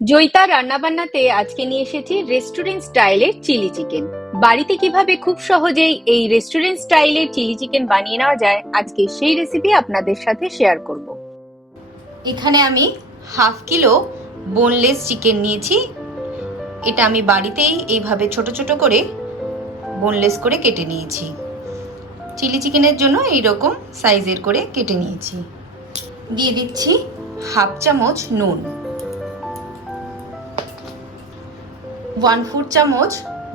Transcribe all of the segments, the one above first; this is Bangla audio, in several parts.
জয়িতা রান্নাবান্নাতে আজকে নিয়ে এসেছি রেস্টুরেন্ট স্টাইলের চিলি চিকেন। বাড়িতে কিভাবে খুব সহজেই এই রেস্টুরেন্ট স্টাইলের চিলি চিকেন বানিয়ে নেওয়া যায়, আজকে সেই রেসিপি আপনাদের সাথে শেয়ার করব। এখানে আমি হাফ কিলো বোনলেস চিকেন নিয়েছি। এটা আমি বাড়িতেই এইভাবে ছোট ছোট করে বোনলেস করে কেটে নিয়েছি। চিলি চিকেনের জন্য এইরকম সাইজের করে কেটে নিয়েছি। দিয়ে দিচ্ছি হাফ চামচ নুন, 1/4 চামচ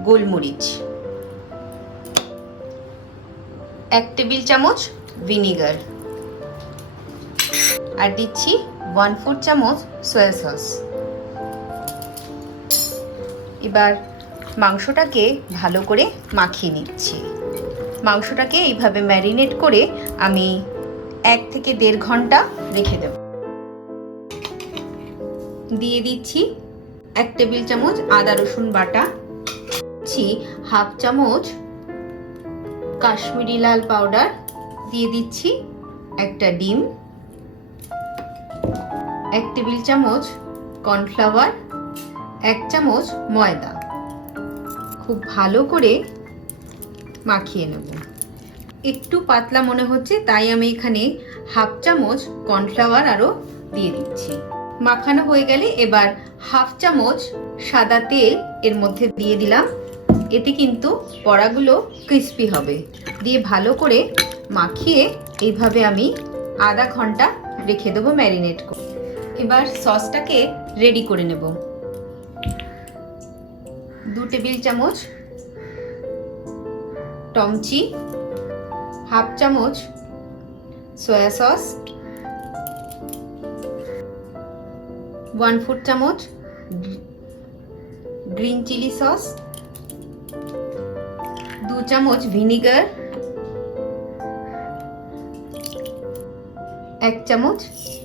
গোলমরিচ, 1 টেবিল চামচ ভিনিগার, আর দিচ্ছি 1/4 চামচ সয়া সস। এবার মাংসটাকে ভালো করে মাখিয়ে নিচ্ছি। মাংসটাকে এইভাবে ম্যারিনেট করে আমি 1 থেকে 1.5 ঘন্টা রেখে দেব। দিয়ে দিচ্ছি 1 টেবিল চামচ আদা রসুন বাটা, দিচ্ছি হাফ চামচ কাশ্মীরি লাল পাউডার, দিয়ে দিচ্ছি একটা ডিম, 1 টেবিল চামচ কর্নফ্লাওয়ার, 1 চামচ ময়দা। খুব ভালো করে মাখিয়ে নেব। একটু পাতলা মনে হচ্ছে, তাই আমি এখানে হাফ চামচ কর্নফ্লাওয়ার আরও দিয়ে দিচ্ছি। মাখানো হয়ে গেলে এবার হাফ চামচ সাদা তেল এর মধ্যে দিয়ে দিলাম। এতে কিন্তু বড়াগুলো ক্রিস্পি হবে। দিয়ে ভালো করে মাখিয়ে এইভাবে আমি আধা ঘন্টা রেখে দেবো ম্যারিনেট করে। এবার সসটাকে রেডি করে নেব। 2 টেবিল চামচ টমচি, হাফ চামচ সয়া সস, 1/4 চামচ গ্রিন চিলি সস, 2 চামচ ভিনিগার, 1 চামচ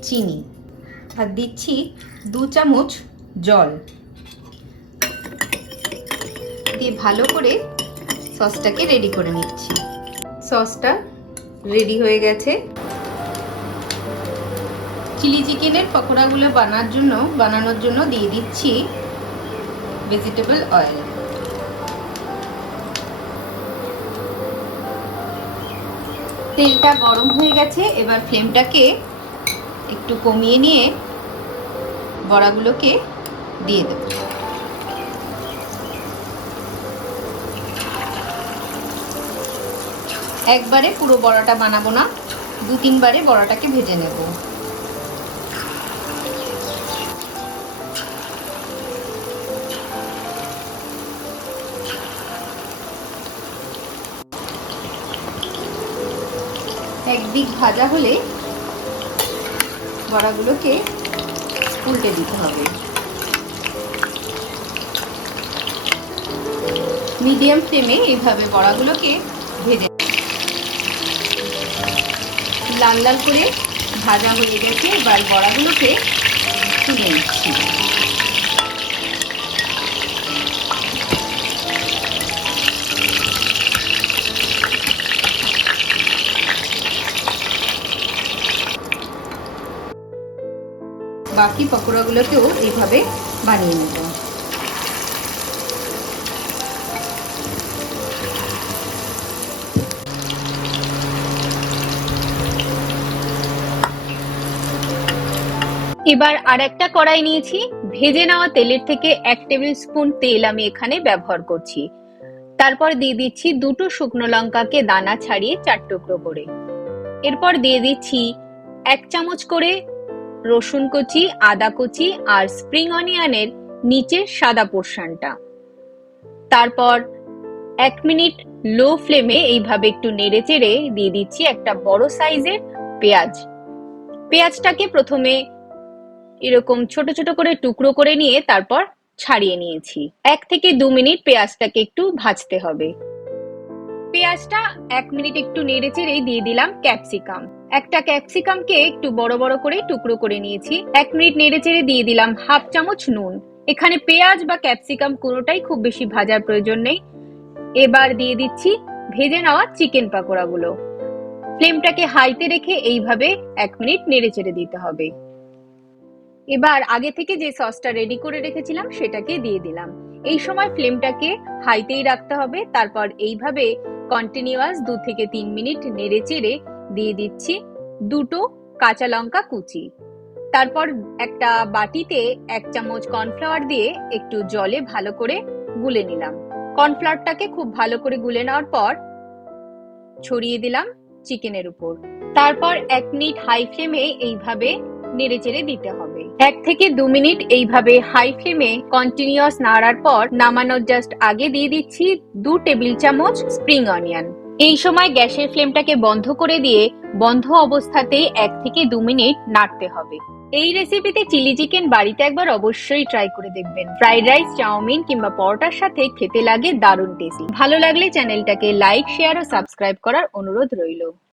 চিনি, আর দিচ্ছি 2 চামচ জল। দিয়ে ভালো করে সসটাকে রেডি করে নিচ্ছি। সসটা রেডি হয়ে গেছে। চিলি চিকেনের পকোড়াগুলো বানানোর জন্য দিয়ে দিচ্ছি ভেজিটেবল অয়েল। তেলটা গরম হয়ে গেছে। এবার ফ্লেমটাকে একটু কমিয়ে নিয়ে বড়াগুলোকে দিয়ে দেব। একবারে পুরো বড়াটা বানাবো না, 2-3 বারে বড়াটাকে ভেজে নেব। একদিক ভাজা হলে বড়াগুলোকে উল্টে দিতে হবে। মিডিয়াম ফ্লেমে এইভাবে বড়াগুলোকে ভেজে লাল লাল করে ভাজা হয়ে গেছে। এবার বড়াগুলোকে তুলে নিচ্ছি। বাকি পকোড়াগুলোকেও এইভাবে বানিয়ে নেব। এবার আর একটা কড়াই নিয়েছি। ভেজে নেওয়া তেলের থেকে 1 টেবিল স্পুন তেল আমি এখানে ব্যবহার করছি। তারপর দিয়ে দিচ্ছি 2টো শুকনো লঙ্কাকে দানা ছাড়িয়ে 4 টুকরো করে। এরপর দিয়ে দিচ্ছি 1 চামচ করে রসুন কুচি, আদা কুচি আর স্প্রিং অনিয়নের নিচের সাদা পোর্শনটা। তারপর 1 মিনিট লো ফ্লেমে এইভাবে একটু নেড়ে চেড়ে দিয়ে দিচ্ছি একটা বড় সাইজের পেঁয়াজ। পেঁয়াজটাকে প্রথমে এরকম ছোট ছোট করে টুকরো করে নিয়ে তারপর ছাড়িয়ে নিয়েছি। 1 থেকে 2 মিনিট পেঁয়াজটাকে একটু ভাজতে হবে। পেঁয়াজটা 1 মিনিট একটু নেড়ে চেড়ে দিয়ে দিলাম ক্যাপসিকাম। একটা ক্যাপসিকামকে একটু বড় বড় করে টুকরো করে নিয়েছি। 1 মিনিট নেড়ে চেড়ে দিয়ে দিলাম হাফ চামচ নুন। এখানে পেঁয়াজ বা ক্যাপসিকাম কোনোটাই খুব বেশি ভাজার প্রয়োজন নেই। এবার দিয়ে দিচ্ছি ভেজে নেওয়া চিকেন পাকোড়াগুলো। ফ্লেমটাকে হাইতে রেখে এইভাবে 1 মিনিট নেড়ে চেড়ে দিতে হবে। এবার আগে থেকে যে সসটা রেডি করে রেখেছিলাম সেটাকে দিয়ে দিলাম। এই সময় ফ্লেমটাকে হাইতেই রাখতে হবে। তারপর এইভাবে কন্টিনিউয়াস 2 থেকে 3 মিনিট নেড়ে চেড়ে দিয়ে দিচ্ছি দুটো কাঁচা লঙ্কা কুচি। তারপর একটা বাটিতে 1 চামচ কর্নফ্লাওয়ার দিয়ে একটু জলে ভালো করে গুলে নিলাম। কর্নফ্লাওয়ারটাকে খুব ভালো করে গুলে নেওয়ার পর ছড়িয়ে দিলাম চিকেনের উপর। তারপর 1 মিনিট হাই ফ্লেমে এইভাবে নেড়েচেড়ে দিতে হবে। 1 থেকে 2 মিনিট এইভাবে হাই ফ্লেমে কন্টিনিউয়াস নাড়ার পর নামানোর জাস্ট আগে দিয়ে দিচ্ছি 2 টেবিল চামচ স্প্রিং অনিয়ন। এই সময় গ্যাসের ফ্লেমটাকে বন্ধ করে দিয়ে বন্ধ অবস্থাতেই 1 থেকে 2 মিনিট নাড়তে হবে। এই রেসিপিতে চিলি চিকেন বাড়িতে একবার অবশ্যই ট্রাই করে দেখবেন। ফ্রাইড রাইস, চাউমিন কিংবা পরোটার সাথে খেতে লাগে দারুণ টেস্টি। ভালো লাগলে চ্যানেলটাকে লাইক, শেয়ার ও সাবস্ক্রাইব করার অনুরোধ রইল।